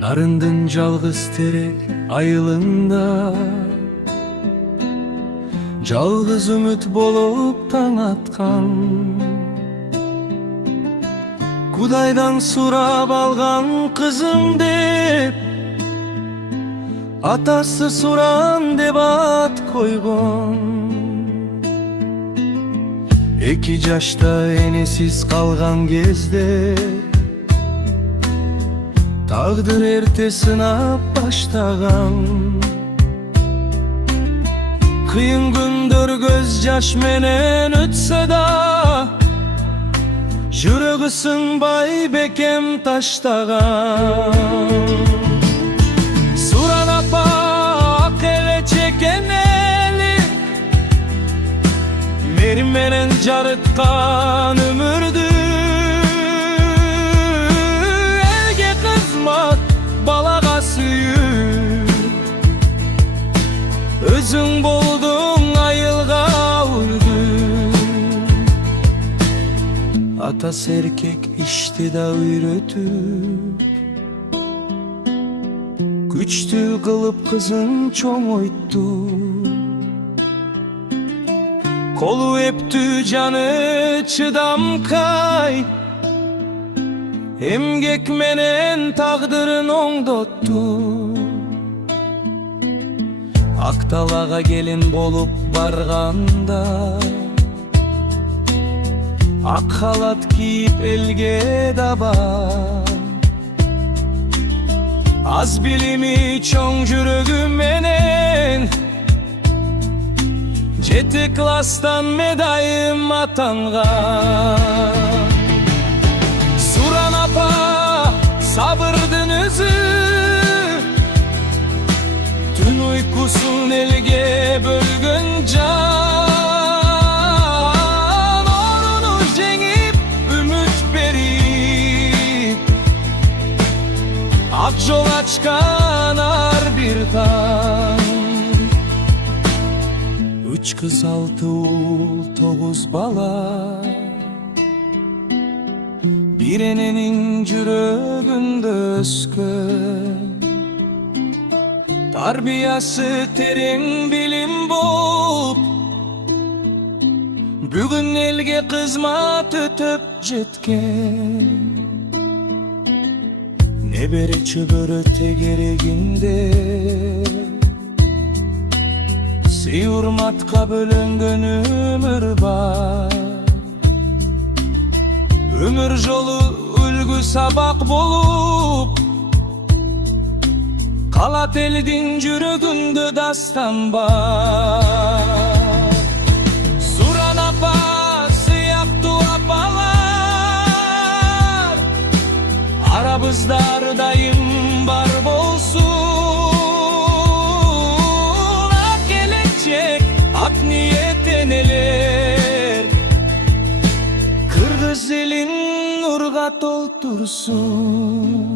Narındın жалгыз терек айылында, жалгыз үміт болып таң атқан. Кудайдан сурап алған қызым деп, атасы суран деп ат койгон. Эки жашта энесиз калган кезде тагдыр эрте сынап баштаган. Кыйын күндөр көз жаш менен өтсө да, жүрөгү сынбай бекем таштаган. Суран апа ак элечек энели, мери менен жарыткан өмүрдү. Элге кызмат, балага сүйүү, өзүң болдуң айылга үрдү. Атасы эркек ишти да үйрөтүп, күчтүү кылып кызын чоңойтту. Колу эптүү, жаны чыдамкай, эмгек менен тагдырын оңдотту. Ак талаага келин болуп барганда, ак халат кийип элге даба. Аз билими чоң жүрөгү менен, 7 класстан медайым атанган. Суран апа сабырдын өзү, түн уйкусун элге бөлгөн жан. Ооруну жеңип үмүт берип, ак жол ачкан ар бир таң. 3 кыз 6 уул 9 бала, бир эненин жүрөгүндө өскөн. Тарбиясы терең билим болуп, бүгүн элге кызмат өтөп жеткен. Небере чөбөрө тегерегинде, сый урматка бөлөнгөн өмүр бар. Өмүр жолу үлгү сабак болуп, калат элдин жүрөгүндө дастан бар. Суран апа сыяктуу апалар арабызда ар дайым бар болсун. Ак келечек, ак ниет энелер, кыргыз элин нурга толтурсун.